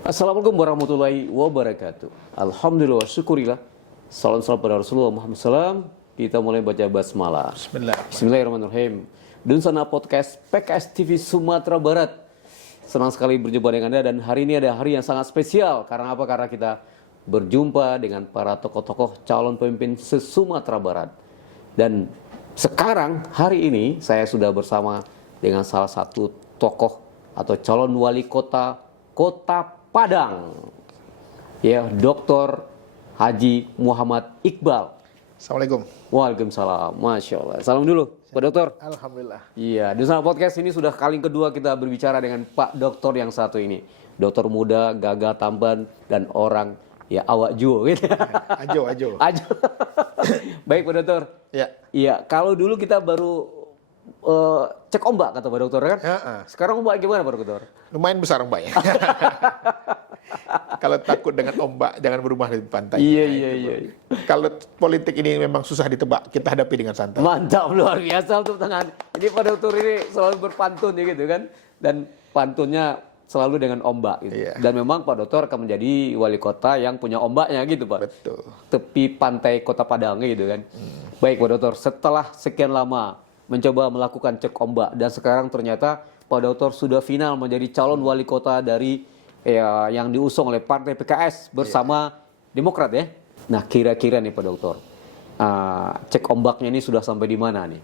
Assalamualaikum warahmatullahi wabarakatuh. Alhamdulillah, syukurillah. Salam pada Rasulullah Muhammad SAW. Kita mulai baca basmalah. Bismillahirrahmanirrahim. Dunsana Podcast PKS TV Sumatera Barat. Senang sekali berjumpa dengan Anda, dan hari ini ada hari yang sangat spesial. Karena apa? Karena kita berjumpa dengan para tokoh-tokoh calon pemimpin se-Sumatera Barat. Dan sekarang, hari ini, saya sudah bersama dengan salah satu tokoh atau calon wali kota Padang, ya, Dr. Haji Muhammad Iqbal. Assalamualaikum. Waalaikumsalam. Masya Allah. Salam dulu, Pak Dokter. Alhamdulillah. Iya, di sana podcast ini sudah kali kedua kita berbicara dengan Pak Dokter yang satu ini. Dokter muda, gagah tampan, dan orang ya awak juo gitu. Ajo. Baik, Pak Dokter. Ya. Iya, kalau dulu kita baru cek ombak kata Pak Dokter kan. Sekarang ombak gimana Pak Dokter? Lumayan besar ombak ya. Kalau takut dengan ombak, jangan berumah di pantai. Iya. Kalau politik ini memang susah ditebak, kita hadapi dengan santai. Mantap, luar biasa untuk tangan. Ini Pak Dokter ini selalu berpantun ya gitu kan. Dan pantunnya selalu dengan ombak gitu. Iya. Dan memang Pak Dokter akan menjadi wali kota yang punya ombaknya gitu Pak. Betul. Tepi pantai Kota Padang gitu kan. Baik Pak Dokter, setelah sekian lama mencoba melakukan cek ombak dan sekarang ternyata Pak Dokter sudah final menjadi calon wali kota dari yang diusung oleh Partai PKS bersama Demokrat ya. Nah, kira-kira nih Pak Dokter, cek ombaknya ini sudah sampai di mana nih?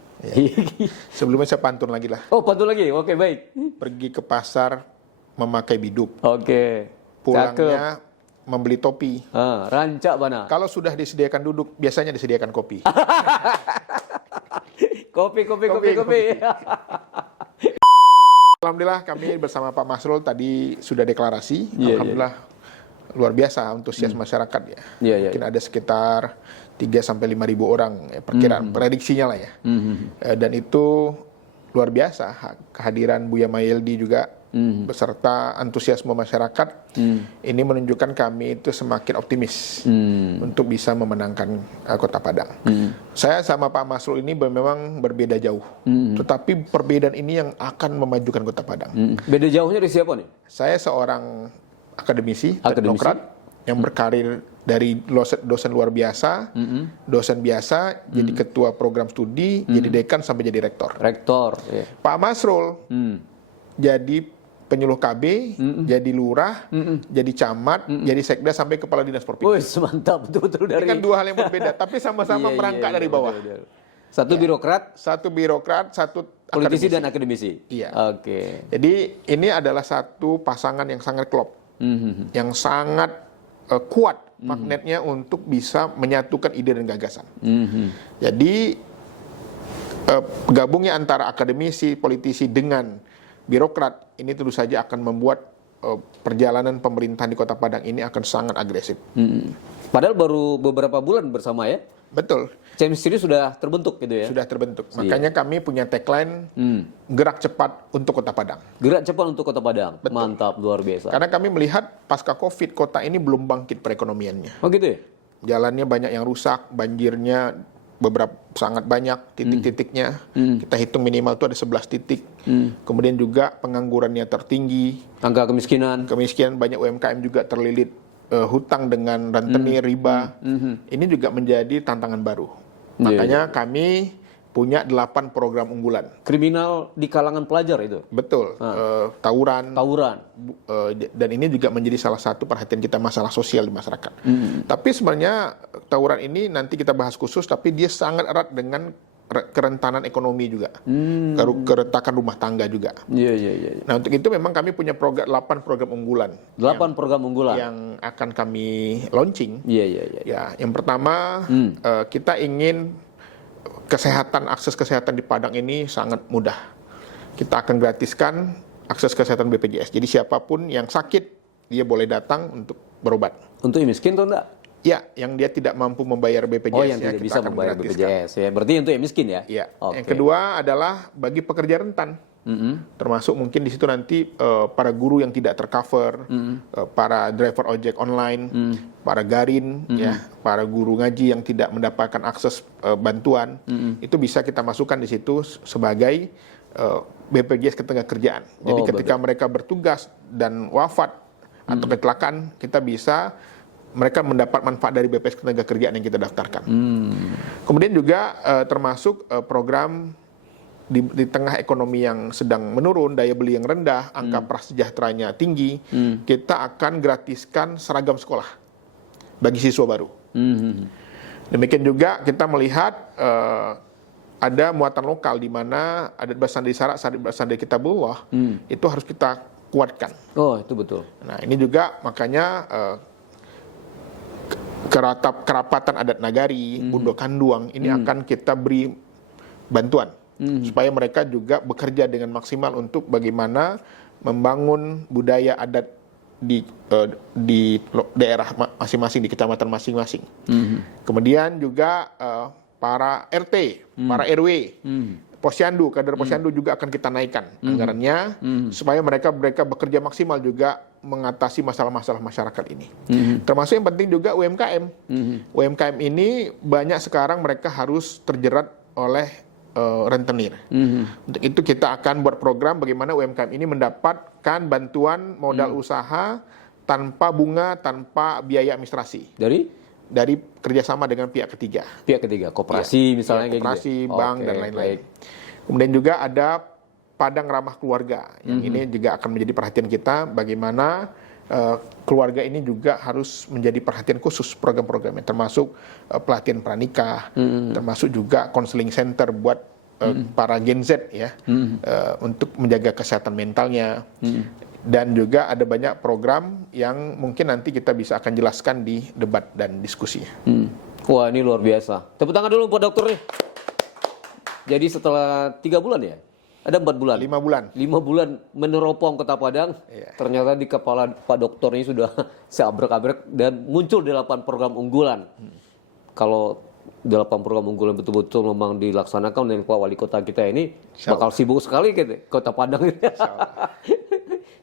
Sebelumnya saya pantun lagi lah. Oh, pantun lagi. Oke, baik. Pergi ke pasar memakai biduk. Oke. Pulangnya membeli topi. Rancak mana? Kalau sudah disediakan duduk, biasanya disediakan kopi. Kopi. Alhamdulillah kami bersama Pak Masrul tadi sudah deklarasi. Iya, Alhamdulillah luar biasa antusias masyarakat ya. Iya. Mungkin ada sekitar 3-5 ribu orang ya, perkiraan prediksinya lah ya. Dan itu luar biasa kehadiran Buya Mayildi juga beserta antusiasme masyarakat. Ini menunjukkan kami itu semakin optimis untuk bisa memenangkan Kota Padang. Saya sama Pak Masrul ini memang berbeda jauh, tetapi perbedaan ini yang akan memajukan Kota Padang. Beda jauhnya dari siapa nih? Saya seorang akademisi. Teknokrat yang berkarir dari dosen luar biasa, dosen biasa, jadi ketua program studi, jadi dekan sampai jadi rektor. Iya. Pak Masrul jadi penyuluh KB, jadi lurah, jadi camat, jadi sekda sampai kepala dinas provinsi. Wih, mantap, betul-betul dari. Ini kan dua hal yang berbeda, tapi sama-sama merangkak dari bawah. Betul. Satu birokrat, satu politisi akademisi. dan akademisi. Iya. Oke. Jadi ini adalah satu pasangan yang sangat klop, yang sangat kuat magnetnya untuk bisa menyatukan ide dan gagasan. Jadi gabungnya antara akademisi, politisi dengan birokrat ini tentu saja akan membuat perjalanan pemerintahan di Kota Padang ini akan sangat agresif. Padahal baru beberapa bulan bersama ya. Betul. Chemistry sudah terbentuk gitu ya. Sudah terbentuk. Makanya kami punya tagline gerak cepat untuk Kota Padang. Gerak cepat untuk Kota Padang. Betul. Mantap, luar biasa. Karena kami melihat pasca Covid kota ini belum bangkit perekonomiannya. Oh gitu ya. Jalannya banyak yang rusak, banjirnya beberapa sangat banyak titik-titiknya. Kita hitung minimal itu ada 11 titik. Kemudian juga penganggurannya tertinggi. Angka kemiskinan. Banyak UMKM juga terlilit hutang dengan rentenir, riba. Ini juga menjadi tantangan baru. Makanya kami punya 8 program unggulan. Kriminal di kalangan pelajar itu. Betul. Tawuran. Dan ini juga menjadi salah satu perhatian kita masalah sosial di masyarakat. Tapi sebenarnya tawuran ini nanti kita bahas khusus, tapi dia sangat erat dengan kerentanan ekonomi juga. Keretakan rumah tangga juga. Iya. Nah, untuk itu memang kami punya 8 program unggulan. 8 program unggulan yang akan kami launching. Iya. Ya, yang pertama kita ingin akses kesehatan di Padang ini sangat mudah. Kita akan gratiskan akses kesehatan BPJS. Jadi siapapun yang sakit, dia boleh datang untuk berobat. Untuk yang miskin atau enggak? Ya, yang dia tidak mampu membayar BPJS. Oh, yang tidak bisa membayar BPJS. Ya, berarti untuk yang miskin ya? Ya. Okay. Yang kedua adalah bagi pekerja rentan. Termasuk mungkin di situ nanti para guru yang tidak tercover, para driver ojek online, para garin, ya, para guru ngaji yang tidak mendapatkan akses bantuan, itu bisa kita masukkan di situ sebagai BPJS ketenagakerjaan. Jadi ketika mereka bertugas dan wafat atau kecelakaan, kita bisa mereka mendapat manfaat dari BPJS Ketenagakerjaan yang kita daftarkan. Kemudian juga termasuk program di tengah ekonomi yang sedang menurun, daya beli yang rendah, angka prasejahteranya tinggi, kita akan gratiskan seragam sekolah bagi siswa baru. Demikian juga kita melihat ada muatan lokal di mana adat Basandri Sarak, adat Basandri Kitabullah, itu harus kita kuatkan. Oh, itu betul. Nah, ini juga makanya kerapatan adat Nagari, Bundo Kanduang, ini akan kita beri bantuan supaya mereka juga bekerja dengan maksimal untuk bagaimana membangun budaya adat di daerah masing-masing, di kecamatan masing-masing. Kemudian juga para RT, para RW, Posyandu, kader Posyandu juga akan kita naikkan anggarannya supaya mereka bekerja maksimal juga mengatasi masalah-masalah masyarakat ini. Termasuk yang penting juga UMKM. UMKM ini banyak sekarang mereka harus terjerat oleh rentenir. Untuk itu kita akan buat program bagaimana UMKM ini mendapatkan bantuan modal usaha tanpa bunga, tanpa biaya administrasi. Dari kerjasama dengan pihak ketiga. Pihak ketiga, koperasi misalnya kayak koperasi, gitu. bank, dan lain-lain. Kemudian juga ada Padang Ramah Keluarga. Yang ini juga akan menjadi perhatian kita bagaimana keluarga ini juga harus menjadi perhatian khusus program-programnya, termasuk pelatihan pranikah, termasuk juga counseling center buat para Gen Z ya, untuk menjaga kesehatan mentalnya. Dan juga ada banyak program yang mungkin nanti kita bisa akan jelaskan di debat dan diskusi. Wah, ini luar biasa. Tepuk tangan dulu Pak Dokter nih. Jadi setelah 3 bulan ya? Ada 4 bulan? 5 bulan. 5 bulan meneropong Kota Padang. Ternyata di kepala Pak Dokter ini sudah seabrek-abrek dan muncul 8 program unggulan. Kalau 8 program unggulan betul-betul memang dilaksanakan oleh Pak Wali Kota kita ini, bakal sibuk sekali gitu, Kota Padang ini.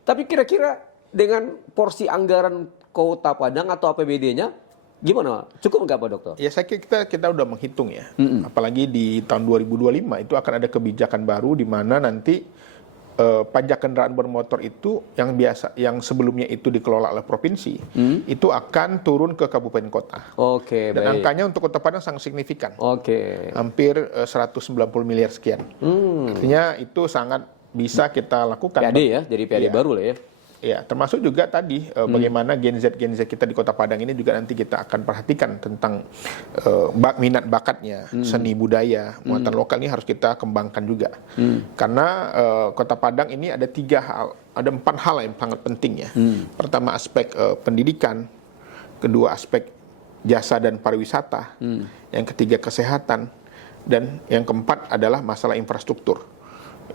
Tapi kira-kira dengan porsi anggaran Kota Padang atau APBD-nya gimana? Cukup nggak Pak Dokter? Ya saya kira kita udah menghitung ya. Apalagi di tahun 2025 itu akan ada kebijakan baru di mana nanti pajak kendaraan bermotor itu yang sebelumnya itu dikelola oleh provinsi, itu akan turun ke kabupaten kota. Oke, dan baik. angkanya untuk Kota Padang sangat signifikan. Hampir 190 miliar sekian. Artinya itu sangat bisa kita lakukan. PAD ya, jadi PAD baru lah ya. Ya, termasuk juga tadi bagaimana Gen Z kita di Kota Padang ini juga nanti kita akan perhatikan tentang minat bakatnya, seni budaya, muatan lokal ini harus kita kembangkan juga. Karena Kota Padang ini ada 4 hal yang sangat penting ya. Pertama aspek pendidikan, kedua aspek jasa dan pariwisata, yang ketiga kesehatan, dan yang keempat adalah masalah infrastruktur.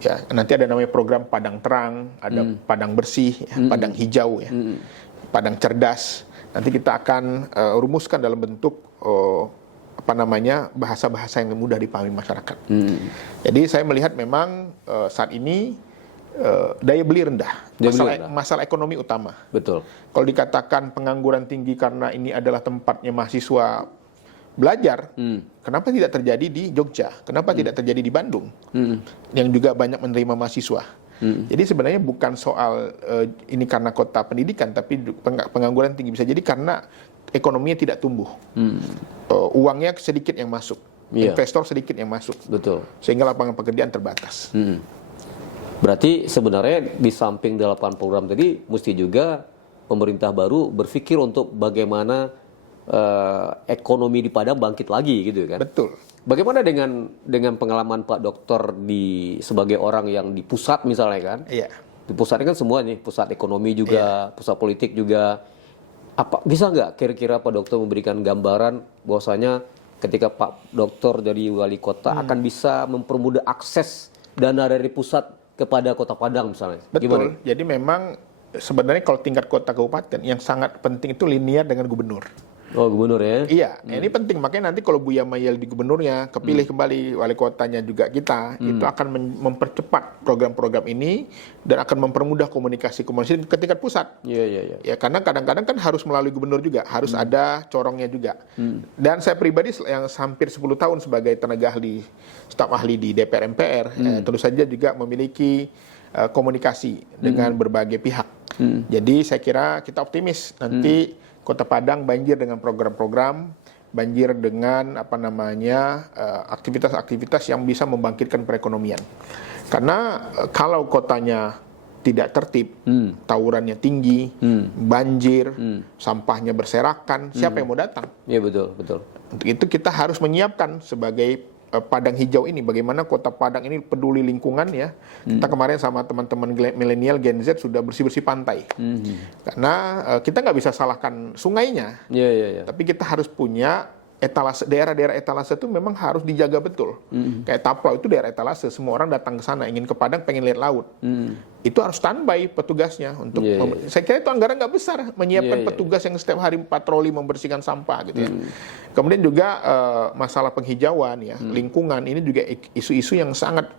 Ya, nanti ada namanya program Padang Terang, ada Padang Bersih, ya, Padang Hijau, ya, Padang Cerdas. Nanti kita akan rumuskan dalam bentuk bahasa-bahasa yang mudah dipahami masyarakat. Jadi saya melihat memang saat ini daya beli rendah, masalah ekonomi utama. Betul. Kalau dikatakan pengangguran tinggi karena ini adalah tempatnya mahasiswa belajar, kenapa tidak terjadi di Jogja? Kenapa tidak terjadi di Bandung? Yang juga banyak menerima mahasiswa. Jadi sebenarnya bukan soal ini karena kota pendidikan, tapi pengangguran tinggi bisa jadi karena ekonominya tidak tumbuh. Uangnya sedikit yang masuk, investor sedikit yang masuk. Betul. Sehingga lapangan pekerjaan terbatas. Berarti sebenarnya di samping 8 program tadi, mesti juga pemerintah baru berpikir untuk bagaimana ekonomi di Padang bangkit lagi gitu kan. Betul. Bagaimana dengan pengalaman Pak Dokter sebagai orang yang di pusat misalnya kan? Iya. Di pusat kan semua nih, pusat ekonomi juga, pusat politik juga. Bisa nggak kira-kira Pak Dokter memberikan gambaran bahwasanya ketika Pak Dokter jadi wali kota akan bisa mempermudah akses dana dari pusat kepada Kota Padang misalnya? Betul. Gimana? Jadi memang sebenarnya kalau tingkat kota kabupaten yang sangat penting itu linear dengan gubernur. Oh, gubernur ya? Iya, ini penting. Makanya nanti kalau Buya Mayel di gubernurnya, kepilih kembali wali kotanya juga kita, itu akan mempercepat program-program ini dan akan mempermudah komunikasi ke tingkat pusat. Iya. Ya, karena kadang-kadang kan harus melalui gubernur juga, harus ada corongnya juga. Dan saya pribadi yang hampir 10 tahun sebagai tenaga ahli, staf ahli di DPR MPR, tentu saja juga memiliki komunikasi dengan berbagai pihak. Jadi saya kira kita optimis nanti Kota Padang banjir dengan program-program, banjir dengan aktivitas-aktivitas yang bisa membangkitkan perekonomian. Karena kalau kotanya tidak tertib, tawurannya tinggi, banjir, sampahnya berserakan, siapa yang mau datang? Iya, betul, betul. Untuk itu kita harus menyiapkan sebagai Padang hijau ini, bagaimana Kota Padang ini peduli lingkungan ya. Kita kemarin sama teman-teman milenial Gen Z sudah bersih-bersih pantai. Karena kita nggak bisa salahkan sungainya, tapi kita harus punya etalase, daerah-daerah etalase itu memang harus dijaga betul. Kayak Taplau itu daerah etalase, semua orang datang ke sana ingin ke Padang, pengen lihat laut. Itu harus standby petugasnya untuk saya kira itu anggaran nggak besar menyiapkan petugas yang setiap hari patroli membersihkan sampah gitu ya. Kemudian juga masalah penghijauan ya, lingkungan ini juga isu-isu yang sangat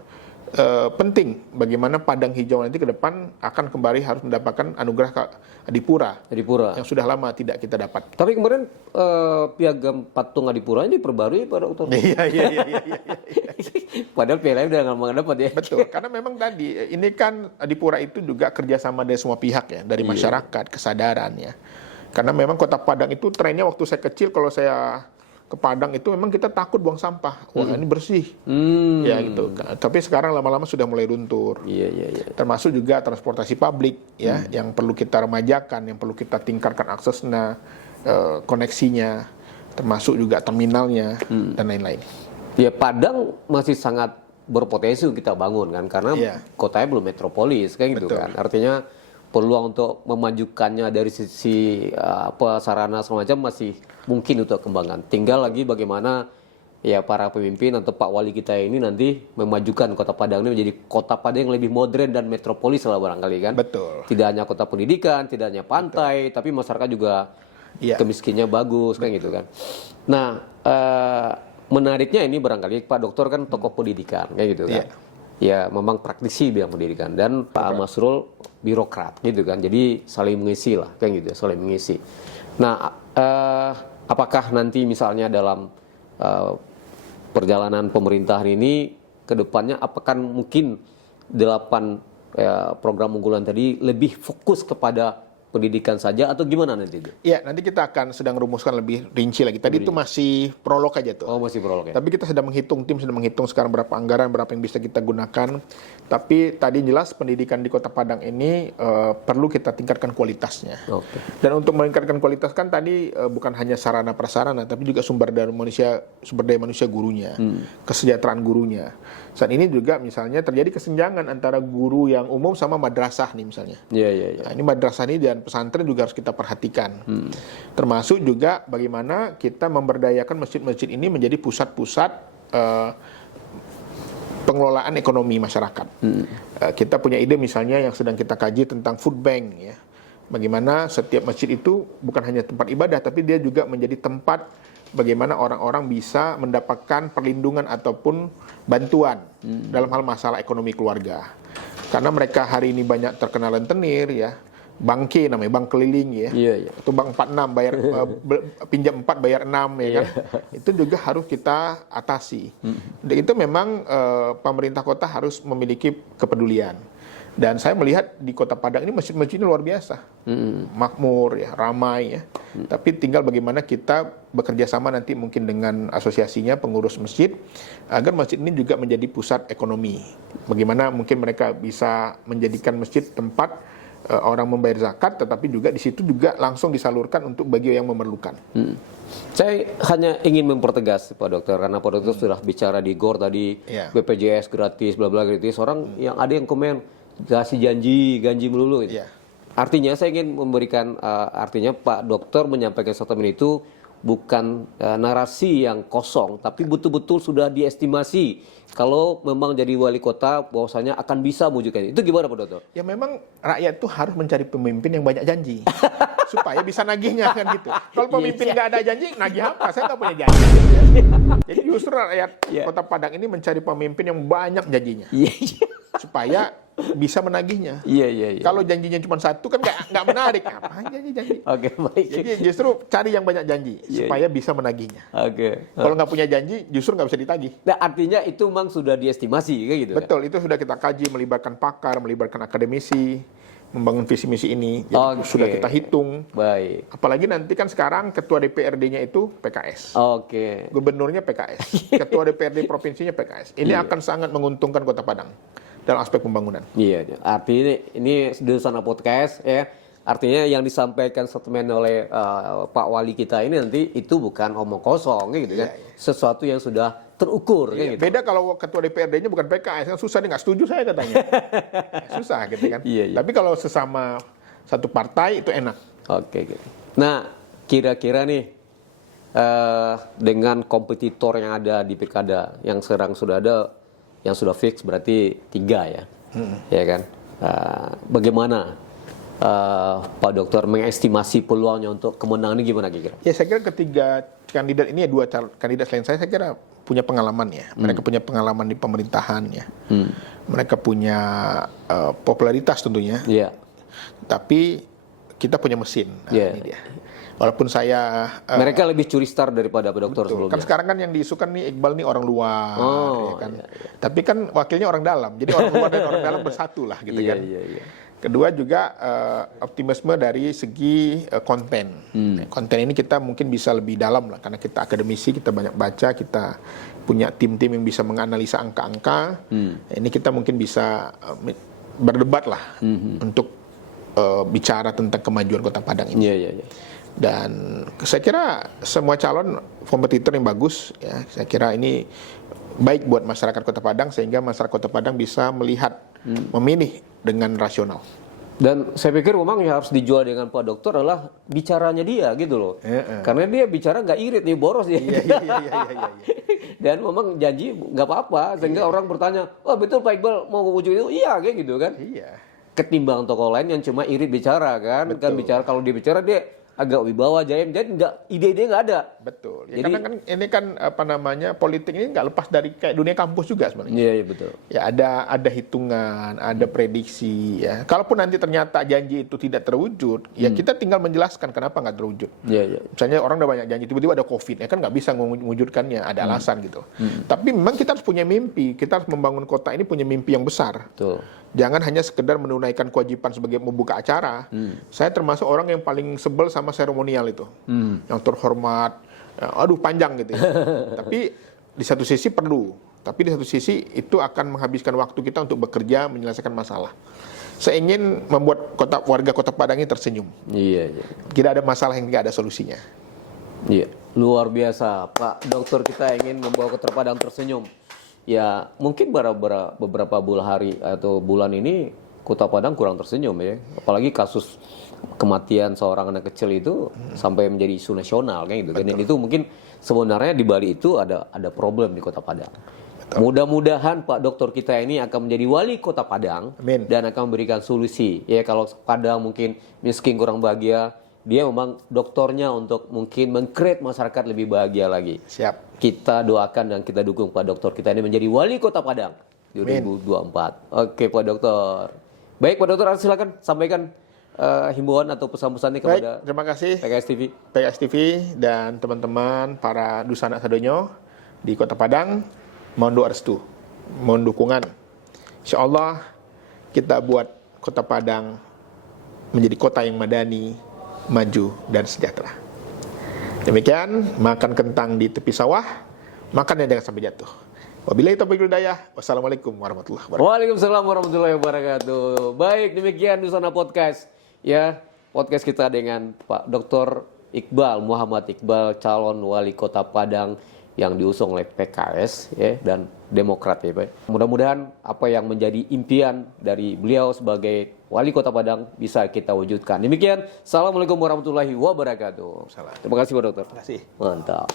penting bagaimana Padang hijau nanti ke depan akan kembali harus mendapatkan anugerah Adipura yang sudah lama tidak kita dapat. Tapi kemarin piagam patung Adipura ini diperbarui Pak Dokter. Iya. Padahal PLN udah nggak dapat ya. Betul, karena memang tadi ini kan Adipura itu juga kerjasama dari semua pihak ya, dari masyarakat, kesadaran ya. Karena memang Kota Padang itu trennya waktu saya kecil kalau saya ke Padang itu memang kita takut buang sampah. Wah, ini bersih. Ya gitu. Tapi sekarang lama-lama sudah mulai luntur. Iya. Termasuk juga transportasi publik ya yang perlu kita remajakan, yang perlu kita tingkatkan aksesnya, koneksinya, termasuk juga terminalnya dan lain-lain. Ya, Padang masih sangat berpotensi untuk kita bangun kan karena kotanya belum metropolis kayak gitu. Betul. Kan. Artinya peluang untuk memajukannya dari sisi sarana semacam masih mungkin untuk kembangkan. Tinggal lagi bagaimana ya para pemimpin atau Pak Wali kita ini nanti memajukan Kota Padang ini menjadi Kota Padang yang lebih modern dan metropolis lah barangkali kan. Betul. Tidak hanya kota pendidikan, tidak hanya pantai, tapi masyarakat juga kemiskinannya bagus kan gitu kan. Nah, menariknya ini barangkali Pak Dokter kan tokoh pendidikan kayak gitu kan. Ya memang praktisi bidang pendidikan dan Pak Masrul birokrat gitu kan. Jadi saling mengisi lah kayak gitu, saling mengisi. Nah, apakah nanti misalnya dalam perjalanan pemerintahan ini ke depannya apakah mungkin 8 program unggulan tadi lebih fokus kepada pendidikan saja atau gimana nanti itu? Ya, nanti kita akan sedang rumuskan lebih rinci lagi. Tadi itu masih prolog aja tuh. Oh, masih prolog ya. Tapi kita sedang menghitung, tim sedang menghitung sekarang berapa anggaran, berapa yang bisa kita gunakan. Tapi tadi jelas pendidikan di Kota Padang ini perlu kita tingkatkan kualitasnya. Okay. Dan untuk meningkatkan kualitas kan tadi bukan hanya sarana prasarana, tapi juga sumber daya manusia gurunya, kesejahteraan gurunya. Saat ini juga misalnya terjadi kesenjangan antara guru yang umum sama madrasah nih misalnya. Iya. Nah, ini madrasah ini dan pesantren juga harus kita perhatikan. Termasuk juga bagaimana kita memberdayakan masjid-masjid ini menjadi pusat-pusat pengelolaan ekonomi masyarakat. Kita punya ide misalnya yang sedang kita kaji tentang food bank ya. Bagaimana setiap masjid itu bukan hanya tempat ibadah tapi dia juga menjadi tempat bagaimana orang-orang bisa mendapatkan perlindungan ataupun bantuan dalam hal masalah ekonomi keluarga. Karena mereka hari ini banyak terkena rentenir ya. Bangke namanya, bank keliling ya. Itu bank 46 bayar pinjam 4 bayar 6 ya kan. Itu juga harus kita atasi. Dan itu memang pemerintah kota harus memiliki kepedulian. Dan saya melihat di Kota Padang ini masjid-masjidnya luar biasa. Makmur ya, ramai ya. Tapi tinggal bagaimana kita bekerja sama nanti mungkin dengan asosiasinya pengurus masjid agar masjid ini juga menjadi pusat ekonomi. Bagaimana mungkin mereka bisa menjadikan masjid tempat orang membayar zakat, tetapi juga di situ juga langsung disalurkan untuk bagi yang memerlukan. Saya hanya ingin mempertegas Pak Dokter, karena Pak Dokter sudah bicara di GOR tadi, BPJS gratis, bla bla gratis. Orang yang ada yang komen kasih janji melulu. Gitu. Artinya saya ingin memberikan, artinya Pak Dokter menyampaikan statement itu bukan narasi yang kosong, tapi betul-betul sudah diestimasi kalau memang jadi wali kota bahwasanya akan bisa mewujudkan itu. Gimana Pak Dokter? Ya memang rakyat itu harus mencari pemimpin yang banyak janji supaya bisa nagihnya kan gitu. Kalau pemimpin nggak ada janji, nagih apa? Saya nggak punya janji. Jadi justru rakyat Kota Padang ini mencari pemimpin yang banyak janjinya supaya bisa menagihnya. Kalau janjinya cuma satu kan nggak menarik. Apa janji? Oke, baik. Jadi justru cari yang banyak janji supaya bisa menagihnya. Kalau nggak punya janji justru nggak bisa ditagih. Nah, artinya itu memang sudah diestimasi kayak gitu. Betul, itu sudah kita kaji melibatkan pakar, melibatkan akademisi. membangun visi misi ini. Jadi sudah kita hitung. Baik. Apalagi nanti kan sekarang ketua DPRD-nya itu PKS. Oke. Gubernurnya PKS. Ketua DPRD provinsinya PKS. Ini akan sangat menguntungkan Kota Padang dalam aspek pembangunan. Iya. Artinya ini Dusana Podcast ya. Artinya yang disampaikan statement oleh Pak Wali kita ini nanti itu bukan omong kosong gitu kan. Sesuatu yang sudah terukur kayak gitu. Beda kalau ketua DPRD-nya bukan PKS, kan susah, dia nggak setuju saya katanya. Susah gitu kan. Tapi kalau sesama satu partai itu enak. Oke. Nah, kira-kira nih dengan kompetitor yang ada di pilkada yang sekarang sudah ada, yang sudah fix berarti 3 ya, ya kan? Bagaimana Pak Dokter mengestimasi peluangnya untuk kemenangan ini gimana kira-kira? Ya saya kira ketiga kandidat ini, 2 kandidat selain saya kira punya pengalaman ya. Mereka punya pengalaman di pemerintahan ya. Mereka punya popularitas tentunya. Iya. Tapi kita punya mesin. Ini dia. Walaupun saya mereka lebih curi star daripada Pak Dokter sebelumnya. Kan sekarang kan yang diisukan nih Iqbal nih orang luar, ya kan. Tapi kan wakilnya orang dalam. Jadi orang luar dan orang dalam bersatu lah gitu kan. Kedua juga optimisme dari segi konten. Konten ini kita mungkin bisa lebih dalam lah, karena kita akademisi, kita banyak baca, kita punya tim-tim yang bisa menganalisa angka-angka. Ini kita mungkin bisa berdebat lah untuk bicara tentang kemajuan Kota Padang ini. Dan saya kira semua calon kompetitor yang bagus ya. Saya kira ini baik buat masyarakat Kota Padang, sehingga masyarakat Kota Padang bisa melihat, memilih dengan rasional. Dan saya pikir memang yang harus dijual dengan Pak Dokter adalah bicaranya dia gitu loh. Karena dia bicara nggak irit nih, boros ya. Dan memang janji nggak apa-apa, sehingga orang bertanya, oh betul Pak Iqbal mau wujud itu? Iya kayak gitu kan. Ketimbang tokoh lain yang cuma irit bicara kan. Kan bicara, kalau dia bicara dia agak wibawa, jadi ide-ide nggak ada. Betul. Ya, jadi, karena kan ini kan apa namanya, politik ini nggak lepas dari kayak dunia kampus juga sebenarnya. Iya betul. Ya ada hitungan, ada prediksi. Ya, kalaupun nanti ternyata janji itu tidak terwujud, ya kita tinggal menjelaskan kenapa nggak terwujud. Misalnya orang udah banyak janji, tiba-tiba ada COVID, ya kan nggak bisa mewujudkannya, ada alasan gitu. Tapi memang kita harus punya mimpi, kita harus membangun kota ini punya mimpi yang besar. Betul. Jangan hanya sekedar menunaikan kewajiban sebagai membuka acara. Saya termasuk orang yang paling sebel sama seremonial itu, yang terhormat, aduh panjang gitu ya. Tapi di satu sisi perlu, tapi di satu sisi itu akan menghabiskan waktu kita untuk bekerja menyelesaikan masalah. Saya ingin membuat warga Kota Padang ini tersenyum. Tidak ada masalah yang tidak ada solusinya. Luar biasa, Pak Dokter, kita ingin membawa Kota Padang tersenyum. Ya mungkin beberapa hari atau bulan ini Kota Padang kurang tersenyum ya, apalagi kasus kematian seorang anak kecil itu sampai menjadi isu nasional kan gitu. Dan itu mungkin sebenarnya di Bali itu ada problem di Kota Padang. Mudah-mudahan Pak Dokter kita ini akan menjadi wali Kota Padang. Amin. Dan akan memberikan solusi. Ya kalau Padang mungkin miskin, kurang bahagia, dia memang doktornya untuk mungkin meng-create masyarakat lebih bahagia lagi. Siap. Kita doakan dan kita dukung Pak Dokter kita ini menjadi wali Kota Padang 2024. Oke Pak Dokter. Baik Pak Dokter, silakan sampaikan himbauan atau pesan-pesannya kepada terima kasih PKS TV dan teman-teman para Dusana Sadonyo di Kota Padang. Mohon doa restu, mohon dukungan. Insya Allah kita buat Kota Padang menjadi kota yang madani, maju dan sejahtera. Demikian, makan kentang di tepi sawah, makannya jangan sampai jatuh. Wabillahi taufiq wal hidayah. Wassalamualaikum warahmatullahi wabarakatuh. Waalaikumsalam warahmatullahi wabarakatuh. Baik, demikian Dusana Podcast. Ya, podcast kita dengan Pak Dr. Iqbal Muhammad Iqbal, calon wali Kota Padang yang diusung oleh PKS ya, dan Demokrat ya Pak. Mudah-mudahan apa yang menjadi impian dari beliau sebagai wali Kota Padang bisa kita wujudkan. Demikian, assalamualaikum warahmatullahi wabarakatuh. Salam. Terima kasih Pak Dokter. Terima kasih. Mantap.